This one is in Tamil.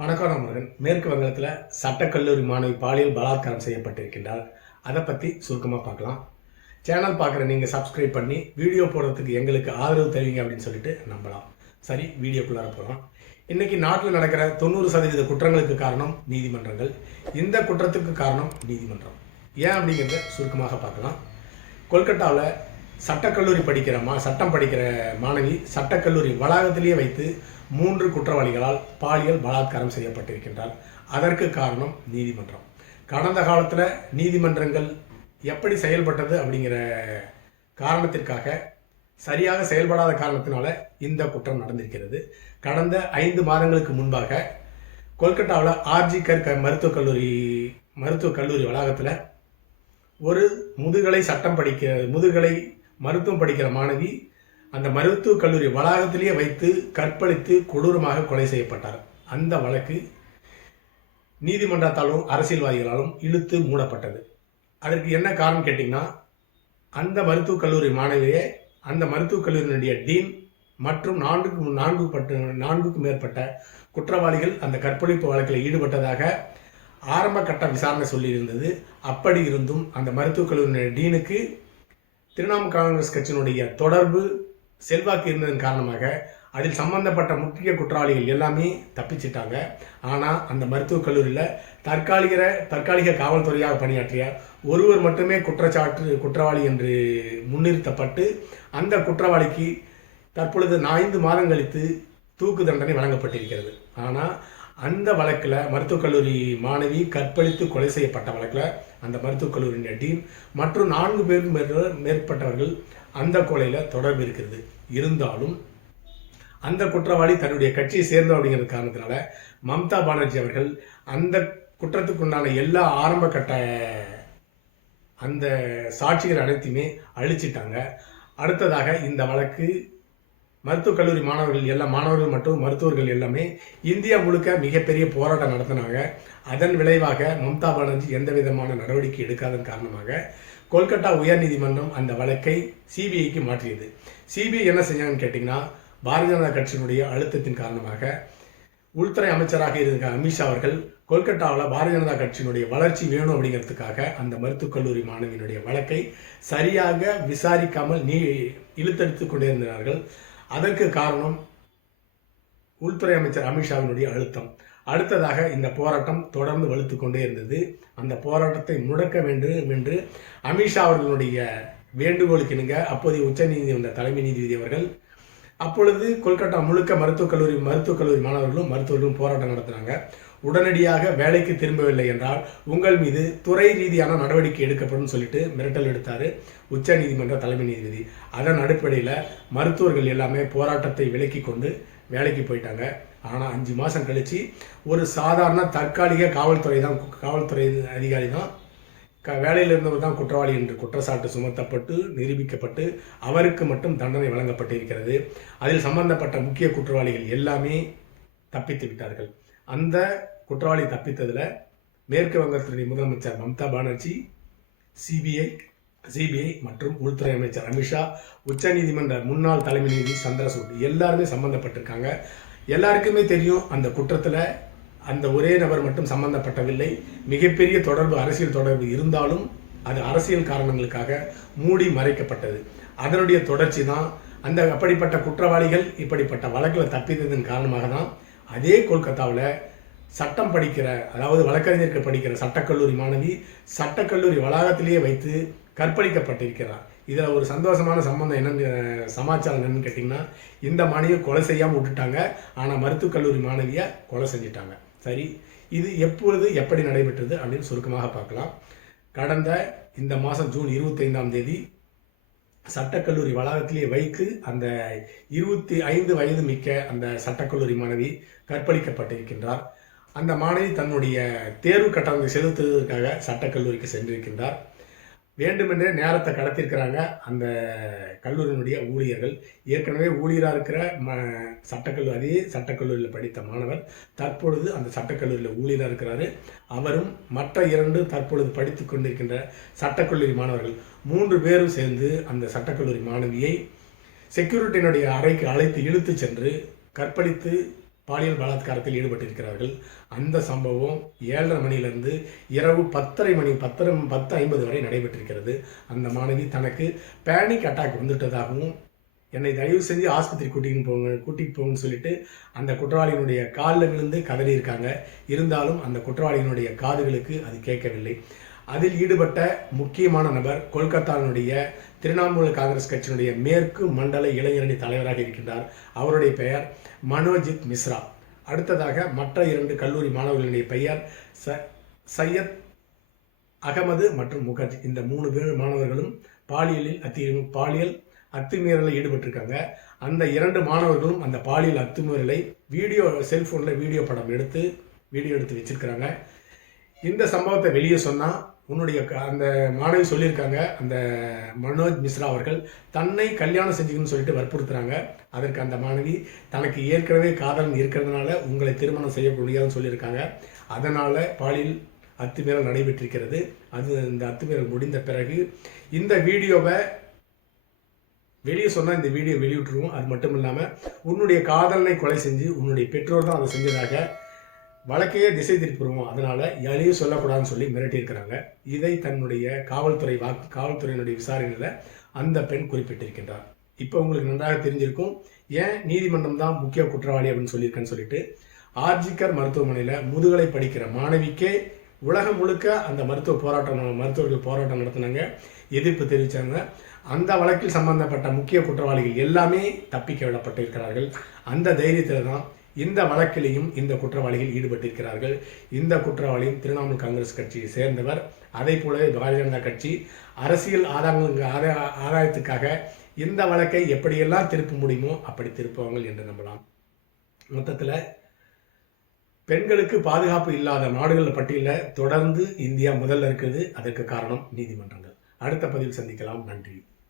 வணக்கம் நண்பர்கள் மேற்கு வங்கத்தில் சட்டக்கல்லூரி மாணவி பாலியல் பலாத்காரம் செய்யப்பட்டிருக்கின்றார். அதை பற்றி சுருக்கமாக பார்க்கலாம். சேனல் பார்க்குற நீங்கள் சப்ஸ்கிரைப் பண்ணி வீடியோ போடுறதுக்கு எங்களுக்கு ஆதரவு தருவீங்க அப்படின்னு சொல்லிட்டு நம்பலாம். சரி வீடியோக்குள்ளார போகலாம் இன்றைக்கி நாட்டில் நடக்கிற தொண்ணூறு சதவீத குற்றங்களுக்கு காரணம் நீதிமன்றங்கள். இந்த குற்றத்துக்கு காரணம் நீதிமன்றம். ஏன் அப்படிங்கிறத சுருக்கமாக பார்க்கலாம். கொல்கட்டாவில் சட்டக்கல்லூரி படிக்கிற மா சட்டம் படிக்கிற மாணவி சட்டக்கல்லூரி வளாகத்திலேயே வைத்து மூன்று குற்றவாளிகளால் பாலியல் பலாத்காரம் செய்யப்பட்டிருக்கின்றார் அதற்கு காரணம் நீதிமன்றம். கடந்த காலத்தில் நீதிமன்றங்கள் எப்படி செயல்பட்டது அப்படிங்கிற காரணத்திற்காக சரியாக செயல்படாத காரணத்தினால இந்த குற்றம் நடந்திருக்கிறது. கடந்த ஐந்து மாதங்களுக்கு முன்பாக கொல்கட்டாவில் ஆர்ஜி கர் மருத்துவக் கல்லூரி மருத்துவக் கல்லூரி வளாகத்தில் ஒரு முதுகலை சட்டம் படிக்கிற முதுகலை மருத்துவம் படிக்கிற மாணவி அந்த மருத்துவக் கல்லூரி வளாகத்திலேயே வைத்து கற்பழித்து கொடூரமாக கொலை செய்யப்பட்டார். அந்த வழக்கு நீதிமன்றத்தாலும் அரசியல்வாதிகளாலும் இழுத்து மூடப்பட்டது. அதற்கு என்ன காரணம் கேட்டிங்கன்னா அந்த மருத்துவக் கல்லூரி மாணவியை அந்த மருத்துவக் கல்லூரியினுடைய டீன் மற்றும் நான்குக்கு நான்கு பட்டு நான்குக்கும் மேற்பட்ட குற்றவாளிகள் அந்த கற்பழிப்பு வழக்கில் ஈடுபட்டதாக ஆரம்ப கட்ட விசாரணை சொல்லியிருந்தது. அப்படி இருந்தும் அந்த மருத்துவக் கல்லூரியினுடைய டீனுக்கு திரிணாமுல் காங்கிரஸ் கட்சியினுடைய தொடர்பு செல்வாக்கு இருந்ததன் காரணமாக அதில் சம்பந்தப்பட்ட முக்கிய குற்றவாளிகள் எல்லாமே தப்பிச்சிட்டாங்க. ஆனால் அந்த மருத்துவக் கல்லூரியில் தற்காலிக தற்காலிக காவல்துறையாக பணியாற்றிய ஒருவர் மட்டுமே குற்றச்சாட்டு குற்றவாளி என்று முன்னிறுத்தப்பட்டு அந்த குற்றவாளிக்கு தற்பொழுது ஐந்து மாதம் கழித்து தூக்கு தண்டனை வழங்கப்பட்டிருக்கிறது. ஆனால் அந்த வழக்கில் மருத்துவக் கல்லூரி மாணவி கற்பழித்து கொலை செய்யப்பட்ட வழக்கில் அந்த மருத்துவக் கல்லூரியின் டீன் மற்றும் நான்கு பேர் மேற்பட்டவர்கள் அந்த கொலையில் தொடர்பு இருக்கிறது. இருந்தாலும் அந்த குற்றவாளி தன்னுடைய கட்சியை சேர்ந்தவர் அப்படிங்கிற காரணத்தினால மம்தா பானர்ஜி அவர்கள் அந்த குற்றத்துக்குண்டான எல்லா ஆரம்ப கட்ட அந்த சாட்சிகள் அனைத்தையுமே அழிச்சிட்டாங்க. அடுத்ததாக இந்த வழக்கு மருத்துவக் கல்லூரி மாணவர்கள் எல்லா மாணவர்கள் மற்றும் மருத்துவர்கள் எல்லாமே இந்தியா முழுக்க மிகப்பெரிய போராட்டம் நடத்தினாங்க. அதன் விளைவாக மம்தா பானர்ஜி எந்த விதமான நடவடிக்கை எடுக்காதன் காரணமாக கொல்கட்டா உயர்நீதிமன்றம் அந்த வழக்கை சிபிஐக்கு மாற்றியது. சிபிஐ என்ன செஞ்சாங்கன்னு கேட்டிங்கன்னா பாரதிய ஜனதா கட்சியினுடைய அழுத்தத்தின் காரணமாக உள்துறை அமைச்சராக இருந்த அமித்ஷா அவர்கள் கொல்கட்டாவில் பாரதிய ஜனதா கட்சியினுடைய வளர்ச்சி வேணும் அப்படிங்கிறதுக்காக அந்த மருத்துவக் கல்லூரி மாணவியினுடைய வழக்கை சரியாக விசாரிக்காமல் நீ இழுத்தடித்து கொண்டிருந்தார்கள் அதற்கு காரணம் உள்துறை அமைச்சர் அமித்ஷாவினுடைய அழுத்தம். அடுத்ததாக இந்த போராட்டம் தொடர்ந்து வலுத்து கொண்டே இருந்தது. அந்த போராட்டத்தை முடக்க வேண்டும் என்று அமித்ஷா அவர்களுடைய வேண்டுகோளுக்கு இணங்க அப்போதைய உச்சநீதிமன்ற தலைமை நீதிபதி அவர்கள் அப்பொழுது கொல்கட்டா முழுக்க மருத்துவக் கல்லூரி மருத்துவக் கல்லூரி மாணவர்களும் மருத்துவர்களும் போராட்டம் நடத்தினாங்க. உடனடியாக வேலைக்கு திரும்பவில்லை என்றால் உங்கள் மீது துறை ரீதியான நடவடிக்கை எடுக்கப்படும் சொல்லிட்டு மிரட்டல் எடுத்தார் உச்ச நீதிமன்ற தலைமை நீதிபதி. அதன் அடிப்படையில் மருத்துவர்கள் எல்லாமே போராட்டத்தை விலக்கி கொண்டு வேலைக்கு போயிட்டாங்க. ஆனால் அஞ்சு மாதம் கழித்து ஒரு சாதாரண தற்காலிக காவல்துறை தான் காவல்துறை அதிகாரி தான் க வேலையில் இருந்தவர் தான் குற்றவாளி என்று குற்றச்சாட்டு சுமத்தப்பட்டு நிரூபிக்கப்பட்டு அவருக்கு மட்டும் தண்டனை வழங்கப்பட்டிருக்கிறது. அதில் சம்பந்தப்பட்ட முக்கிய குற்றவாளிகள் எல்லாமே தப்பித்து விட்டார்கள். அந்த குற்றவாளி தப்பித்ததில் மேற்கு வங்கத்தினுடைய முதலமைச்சர் மம்தா பானர்ஜி சிபிஐ சிபிஐ மற்றும் உள்துறை அமைச்சர் அமித்ஷா உச்சநீதிமன்ற முன்னாள் தலைமை நீதி சந்திரசூட் எல்லாருமே சம்பந்தப்பட்டிருக்காங்க. எல்லாருக்குமே தெரியும் அந்த குற்றத்தில் அந்த ஒரே நபர் மட்டும் சம்பந்தப்பட்டவில்லை. மிகப்பெரிய தொடர்பு அரசியல் தொடர்பு இருந்தாலும் அது அரசியல் காரணங்களுக்காக மூடி மறைக்கப்பட்டது. அதனுடைய தொடர்ச்சி தான் அந்த அப்படிப்பட்ட குற்றவாளிகள் இப்படிப்பட்ட வழக்கில் தப்பித்ததன் காரணமாக தான் அதே கொல்கத்தாவில் சட்டம் படிக்கிற அதாவது வழக்கறிஞர்கள் படிக்கிற சட்டக்கல்லூரி மாணவி சட்டக்கல்லூரி வளாகத்திலேயே வைத்து கற்பழிக்கப்பட்டிருக்கிறார். இதில் ஒரு சந்தோஷமான சம்பந்தம் என்னென்னு சமாச்சாரம் என்னன்னு கேட்டிங்கன்னா இந்த மாணவியை கொலை செய்யாமல் விட்டுட்டாங்க. ஆனால் மருத்துவக் கல்லூரி மாணவியை கொலை செஞ்சிட்டாங்க. சரி இது எப்பொழுது எப்படி நடைபெற்றது அப்படின்னு சுருக்கமாக பார்க்கலாம். கடந்த இந்த மாதம் ஜூன் இருபத்தைந்தாம் தேதி சட்டக்கல்லூரி வளாகத்திலே வைத்து அந்த இருபத்தி ஐந்து வயது மிக்க அந்த சட்டக்கல்லூரி மாணவி கற்பழிக்கப்பட்டிருக்கின்றார். அந்த மாணவி தன்னுடைய தேர்வு கட்டணத்தை செலுத்துவதற்காக சட்டக்கல்லூரிக்கு சென்றிருக்கின்றார். வேண்டுமென்றே நேரத்தை கடத்திருக்கிறாங்க அந்த கல்லூரியினுடைய ஊழியர்கள். ஏற்கனவே ஊழியராக இருக்கிற ம சட்டக்கல்லூரி அதே சட்டக்கல்லூரியில் படித்த மாணவர் தற்பொழுது அந்த சட்டக்கல்லூரியில் ஊழியராக இருக்கிறாரு. அவரும் மற்ற இரண்டு தற்பொழுது படித்து கொண்டிருக்கின்ற சட்டக்கல்லூரி மாணவர்கள். மூன்று பேரும் சேர்ந்து அந்த சட்டக்கல்லூரி மாணவியை செக்யூரிட்டியினுடைய அறைக்கு அழைத்து இழுத்து சென்று கற்பழித்து பாலியல் பலாத்காரத்தில் ஈடுபட்டிருக்கிறார்கள். அந்த சம்பவம் ஏழரை மணியிலிருந்து இரவு பத்தரை மணி பத்தரை பத்து ஐம்பது வரை நடைபெற்றிருக்கிறது. அந்த மாணவி தனக்கு பேனிக் அட்டாக் வந்துட்டதாகவும் என்னை தயவு செஞ்சு ஆஸ்பத்திரி கூட்டிகிட்டு போங்க கூட்டிகிட்டு போங்கன்னு சொல்லிட்டு அந்த குற்றவாளியினுடைய காலில் விழுந்து கதறி இருக்காங்க இருந்தாலும் அந்த குற்றவாளியினுடைய காதுகளுக்கு அது கேட்கவில்லை. அதில் ஈடுபட்ட முக்கியமான நபர் கொல்கத்தாவினுடைய திரிணாமுல் காங்கிரஸ் கட்சியினுடைய மேற்கு மண்டல இளைஞரணி தலைவராக இருக்கின்றார். அவருடைய பெயர் மனோஜித் மிஸ்ரா. அடுத்ததாக மற்ற இரண்டு கல்லூரி மாணவர்களுடைய பெயர் ச சையத் அகமது மற்றும் முகர்ஜி இந்த மூணு பேர் மாணவர்களும் பாலியலில் அத்தி பாலியல் அத்துமீறலில் ஈடுபட்டிருக்காங்க. அந்த இரண்டு மாணவர்களும் அந்த பாலியல் அத்துமீறலை வீடியோ செல்ஃபோனில் வீடியோ படம் எடுத்து வீடியோ எடுத்து வச்சிருக்கிறாங்க. இந்த சம்பவத்தை வெளியே சொன்னால் உன்னுடைய க- அந்த மாணவி சொல்லியிருக்காங்க அந்த மனோஜ் மிஸ்ரா அவர்கள் தன்னை கல்யாணம் செஞ்சுக்கணும்னு சொல்லிட்டு வற்புறுத்துறாங்க. அதற்கு அந்த மாணவி தனக்கு ஏற்கனவே காதலன் இருக்கிறதுனால உங்களை திருமணம் செய்ய முடியாதுன்னு சொல்லியிருக்காங்க. அதனால் பாலியல் அத்துமீறல் நடைபெற்றிருக்கிறது. அது இந்த அத்துமீறல் முடிந்த பிறகு இந்த வீடியோவை வெளியே சொன்னால் இந்த வீடியோ வெளியிட்டுருவோம். அது மட்டும் இல்லாமல் உன்னுடைய காதலனை கொலை செஞ்சு உன்னுடைய பெற்றோர் தான் அதை செஞ்சதாக வழக்கையே திசை திருப்பிடுவோம். அதனால் யாரையும் சொல்லக்கூடாதுன்னு சொல்லி மிரட்டியிருக்கிறாங்க. இதை தன்னுடைய காவல்துறை வாக்கு காவல்துறையினுடைய விசாரணையில் அந்த பெண் குறிப்பிட்டிருக்கின்றார். இப்போ உங்களுக்கு நன்றாக தெரிஞ்சிருக்கும். ஏன் நீதிமன்றம் தான் முக்கிய குற்றவாளி அப்படின்னு சொல்லியிருக்கேன்னு சொல்லிட்டு ஆர்ஜிக்கர் மருத்துவமனையில் முதுகலை படிக்கிற மாணவிக்கே உலகம் முழுக்க அந்த மருத்துவ போராட்டம் மருத்துவர்கள் போராட்டம் நடத்தினாங்க. எதிர்ப்பு தெரிவித்தாங்க அந்த வழக்கில் சம்பந்தப்பட்ட முக்கிய குற்றவாளிகள் எல்லாமே தப்பிக்க விடப்பட்டிருக்கிறார்கள். அந்த தைரியத்தில் தான் இந்த வழக்கிலையும் இந்த குற்றவாளிகள் ஈடுபட்டிருக்கிறார்கள். இந்த குற்றவாளியும் திரிணாமுல் காங்கிரஸ் கட்சியை சேர்ந்தவர். அதே போலவே பாரதிய ஜனதா கட்சி அரசியல் ஆதாயங்கள் ஆதாய ஆதாயத்துக்காக இந்த வழக்கை எப்படியெல்லாம் திருப்ப முடியுமோ அப்படி திருப்புவாங்க என்று நம்பலாம். மொத்தத்தில் பெண்களுக்கு பாதுகாப்பு இல்லாத நாடுகள் பட்டியலில் தொடர்ந்து இந்தியா முதல்ல இருக்குது அதற்கு காரணம் நீதிமன்றங்கள். அடுத்த பதிவில் சந்திக்கலாம். நன்றி.